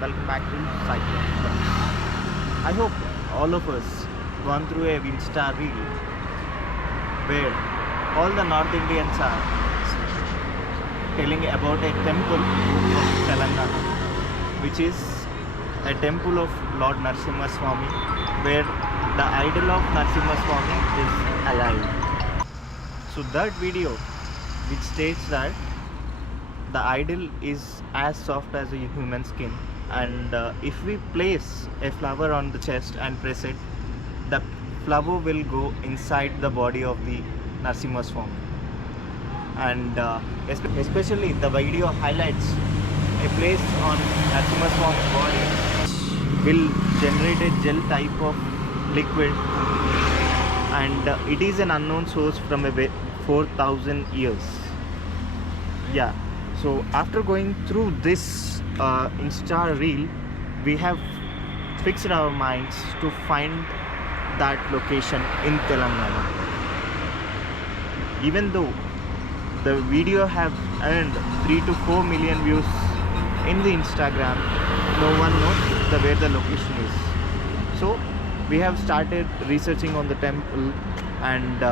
welcome back to Psycholone Vlogs. I hope all of us gone through a Insta reel where all the North Indians are telling about a temple of Telangana, which is a temple of Lord Narsimha Swami, where the idol of Narsimha Swami is alive. So that video, which states that the idol is as soft as a human skin, and if we place a flower on the chest and press it, the flower will go inside the body of the Narsimha Swami. And especially the video highlights a place on Narsimha Swami's body will generate a gel type of liquid, and it is an unknown source from a 4,000 years. Yeah. So after going through this Insta reel, we have fixed our minds to find that location in Telangana. Even though the video have earned 3 to 4 million views in the Instagram, no one knows where the location is. So we have started researching on the temple, and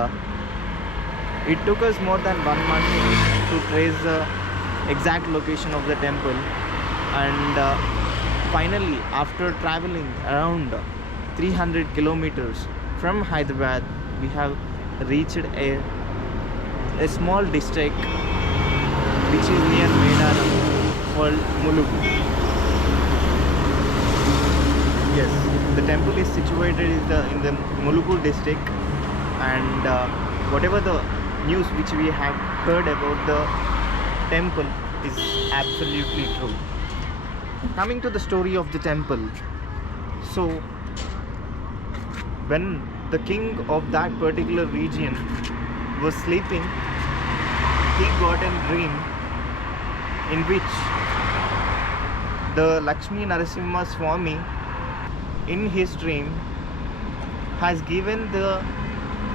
it took us more than 1 month to trace the exact location of the temple. And finally, after traveling around 300 kilometers from Hyderabad, we have reached a small district which is near Medana called Mulugu. Yes, the temple is situated in the Mulugu district, and whatever the news which we have heard about the temple is absolutely true. Coming to the story of the temple, so when the king of that particular region was sleeping, he got a dream in which the Laxmi Narsimha Swami in his dream has given the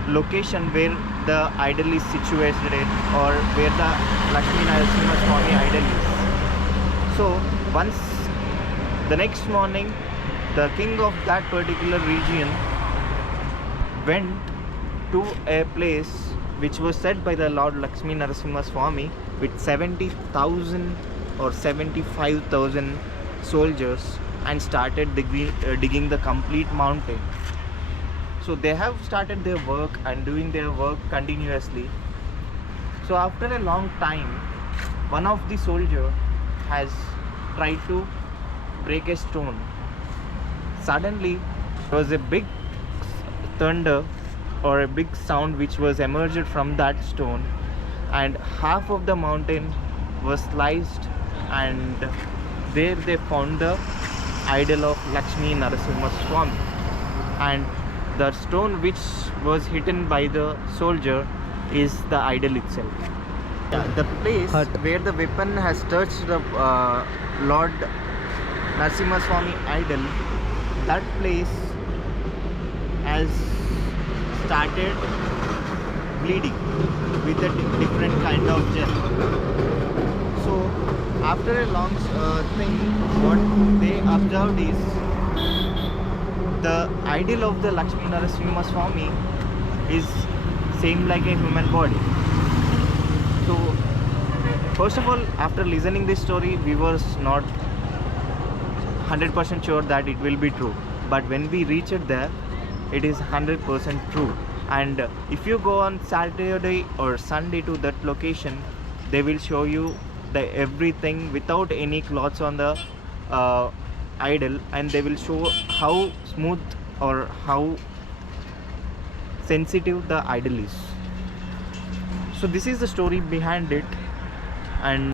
location where the idol is situated, or where the Laxmi Narsimha Swami idol is. So once the next morning, the king of that particular region went to a place which was set by the Lord Laxmi Narsimha Swami with 70,000 or 75,000 soldiers, and started digging the complete mountain. So they have started their work and doing their work continuously. So after a long time, one of the soldier has tried to break a stone. Suddenly there was a big thunder or a big sound which was emerged from that stone, and half of the mountain was sliced, and there they found the idol of Laxmi Narasimha Swami. And the stone which was hidden by the soldier is the idol itself. Yeah, the place where the weapon has touched the Lord Narsimha Swami idol, that place has started bleeding with a different kind of gel. So after a long thing, what they observed is the idol of the Laxmi Narasimha Swami is same like a human body. So first of all, after listening this story, we was not 100% sure that it will be true, but when we reached there, it is 100% true. And if you go on Saturday or Sunday to that location, they will show you the everything without any cloths on the idol, and they will show how smooth or how sensitive the idol is. So this is the story behind it. And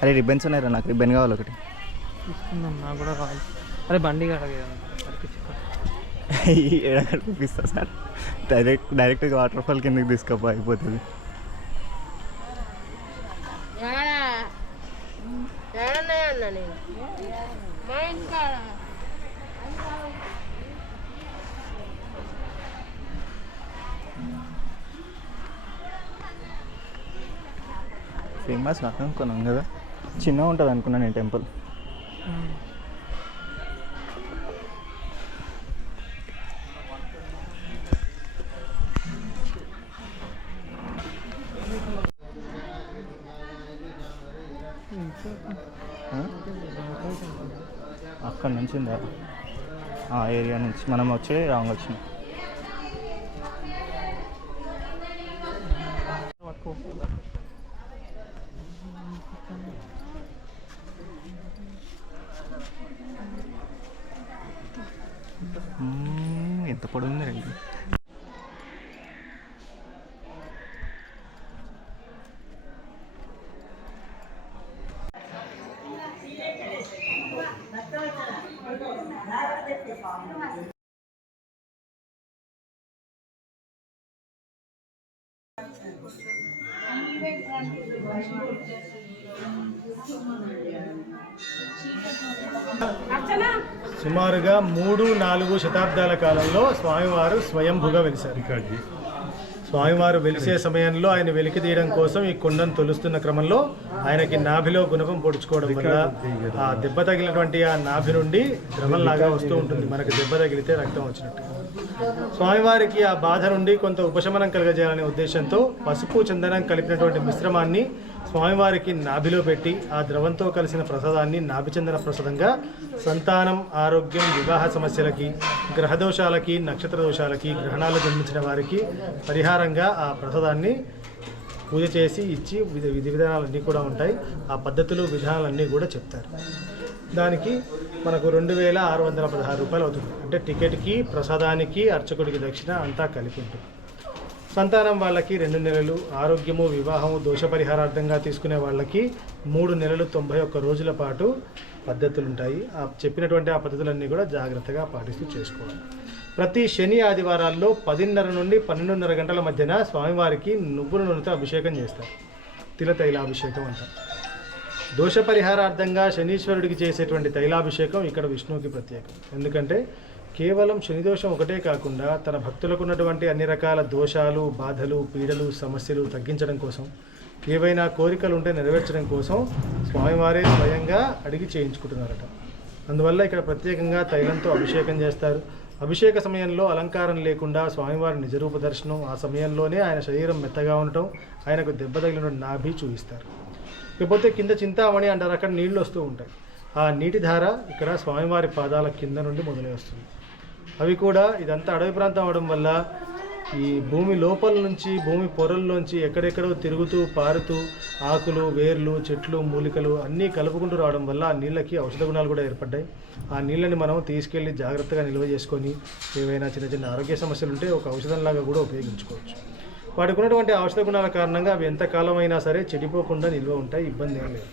అరే రిబ్బన్స్ ఉన్నారా, నాకు రిబ్బన్ కావాలి ఒకటి. తీసుకుందాం, నాకు కూడా కావాలి. అరే బండి కడిపిస్తా సార్, డైరెక్ట్గా వాటర్ ఫాల్ కిందకి తీసుకపో అయిపోతుంది. ఫేమస్ అనుకున్నాం కదా, చిన్నగా ఉంటుంది అనుకున్నాను నేను టెంపుల్. అక్కడ నుంచి ఆ ఏరియా నుంచి మనం వచ్చి రాంగ్ వచ్చినాం. ఎంత పొడి ఉంది రండి. సుమారుగా 3-4 శతాబ్దాల కాలంలో స్వామివారు స్వయంభుగా వెలిశారు. స్వామివారు వెలిసే సమయంలో ఆయన వెలికి తీయడం కోసం ఈ కొండను తొలుస్తున్న క్రమంలో ఆయనకి నాభిలో గుణపం పొడుచుకోవడం వల్ల ఆ దెబ్బ తగిలినటువంటి ఆ నాభి నుండి ద్రవంలాగా వస్తూ ఉంటుంది. మనకు దెబ్బ తగిలితే రక్తం వచ్చినట్టు. స్వామివారికి ఆ బాధ నుండి కొంత ఉపశమనం కలగజేయాలనే ఉద్దేశంతో పసుపు చందనం కలిపినటువంటి మిశ్రమాన్ని స్వామివారికి నాభిలో పెట్టి ఆ ద్రవంతో కలిసిన ప్రసాదాన్ని నాభిచందన ప్రసాదంగా సంతానం, ఆరోగ్యం, వివాహ సమస్యలకి, గ్రహదోషాలకి, నక్షత్ర దోషాలకి, గ్రహణాలు జన్మించిన వారికి పరిహారంగా ఆ ప్రసాదాన్ని పూజ చేసి ఇచ్చి విధి విధానాలన్నీ కూడా ఉంటాయి. ఆ పద్ధతులు విధానాలన్నీ కూడా చెప్తారు. దానికి మనకు 2616 రూపాయలు అవుతుంది. అంటే టికెట్కి, ప్రసాదానికి, అర్చకుడికి దక్షిణ అంతా కలిపి ఉంటుంది. సంతానం వాళ్ళకి 2 నెలలు, ఆరోగ్యము, వివాహము, దోష పరిహారార్థంగా తీసుకునే వాళ్ళకి 3 నెలలు 91 రోజుల పాటు పద్ధతులు ఉంటాయి. ఆ చెప్పినటువంటి ఆ పద్ధతులన్నీ కూడా జాగ్రత్తగా పాటిస్తూ చేసుకోవాలి. ప్రతి శని ఆదివారాల్లో 10:30 నుండి 12:30 గంటల మధ్యన స్వామివారికి నువ్వుల నూనెతో అభిషేకం చేస్తారు. తిల తైలాభిషేకం అంటారు. దోష పరిహారార్థంగా శనీశ్వరుడికి చేసేటువంటి తైలాభిషేకం ఇక్కడ విష్ణువుకి ప్రత్యేకం. ఎందుకంటే కేవలం శనిదోషం ఒకటే కాకుండా తన భక్తులకు ఉన్నటువంటి అన్ని రకాల దోషాలు, బాధలు, పీడలు, సమస్యలు తగ్గించడం కోసం, ఏవైనా కోరికలు ఉంటే నెరవేర్చడం కోసం స్వామివారే స్వయంగా అడిగి చేయించుకుంటున్నారట. అందువల్ల ఇక్కడ ప్రత్యేకంగా తైలంతో అభిషేకం చేస్తారు. అభిషేక సమయంలో అలంకారం లేకుండా స్వామివారి నిజరూప దర్శనం, ఆ సమయంలోనే ఆయన శరీరం మెత్తగా ఉండటం, ఆయనకు దెబ్బ తగిలిన నాభి చూపిస్తారు. లేకపోతే కింద చింతామణి అంటారు, అక్కడ నీళ్లు వస్తూ ఉంటాయి. ఆ నీటి ధార ఇక్కడ స్వామివారి పాదాల కింద నుండి మొదలై వస్తుంది. అవి కూడా ఇదంతా అడవి ప్రాంతం అవడం వల్ల ఈ భూమి లోపల నుంచి, భూమి పొరల్లోంచి ఎక్కడెక్కడో తిరుగుతూ పారుతూ ఆకులు, వేర్లు, చెట్లు, మూలికలు అన్నీ కలుపుకుంటూ రావడం వల్ల ఆ నీళ్ళకి ఔషధ గుణాలు కూడా ఏర్పడ్డాయి. ఆ నీళ్ళని మనం తీసుకెళ్ళి జాగ్రత్తగా నిల్వ చేసుకొని ఏవైనా చిన్న చిన్న ఆరోగ్య సమస్యలు ఉంటే ఒక ఔషధంలాగా కూడా ఉపయోగించుకోవచ్చు. వాటికి ఉన్నటువంటి ఔషధ గుణాల కారణంగా అవి ఎంతకాలం అయినా సరే చెడిపోకుండా నిల్వ ఉంటాయి, ఇబ్బంది ఏం లేదు.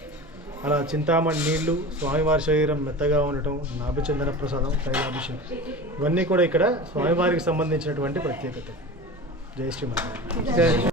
అలా చింతామణి నీళ్లు, స్వామివారి శరీరం మెత్తగా ఉండటం, నాభిచందన ప్రసాదం, తైలాభిషేకం, ఇవన్నీ కూడా ఇక్కడ స్వామివారికి సంబంధించినటువంటి ప్రత్యేకత. జై Srimannarayana.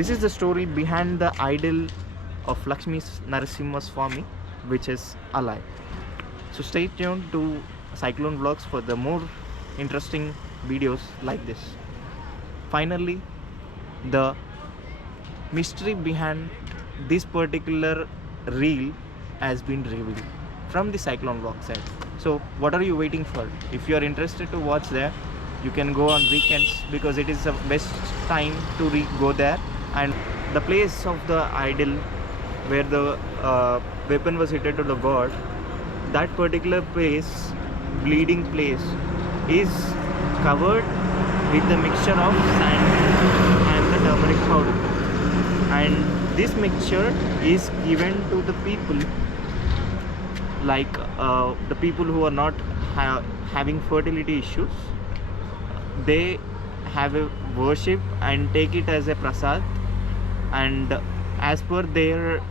this is the story behind the idol of Laxmi's Narsimha Swami, which is alive. So stay tuned to Psycholone Vlogs for the more interesting videos like this. Finally, the mystery behind this particular reel has been revealed from the Psycholone Vlog side. So what are you waiting for? If you are interested to watch there, you can go on weekends, because it is the best time to go there. And the place of the idol where the weapon was hit to the god, that particular place, bleeding place, is covered with the mixture of sand and the turmeric powder, and this mixture is given to the people, like the people who are not having fertility issues. They have a worship and take it as a prasad, and as per their,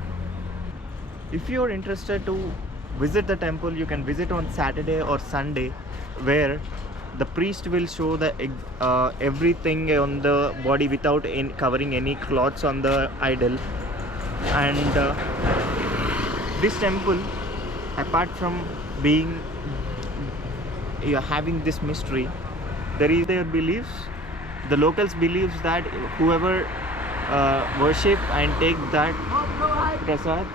if you are interested to visit the temple, you can visit on Saturday or Sunday, where the priest will show the everything on the body without covering any cloths on the idol. And this temple, apart from being having this mystery, there is their beliefs. The locals believes that whoever worship and take that prasad,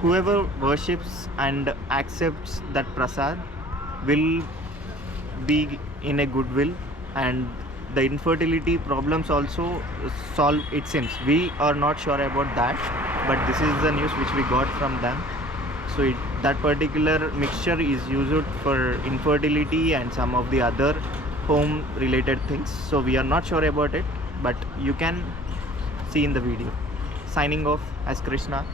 whoever worships and accepts that prasad will be in a goodwill, and the infertility problems also solve, it seems. We are not sure about that, but this is the news which we got from them. So that particular mixture is used for infertility and some of the other home related things. So we are not sure about it, but you can see in the video. Signing off as Krishna.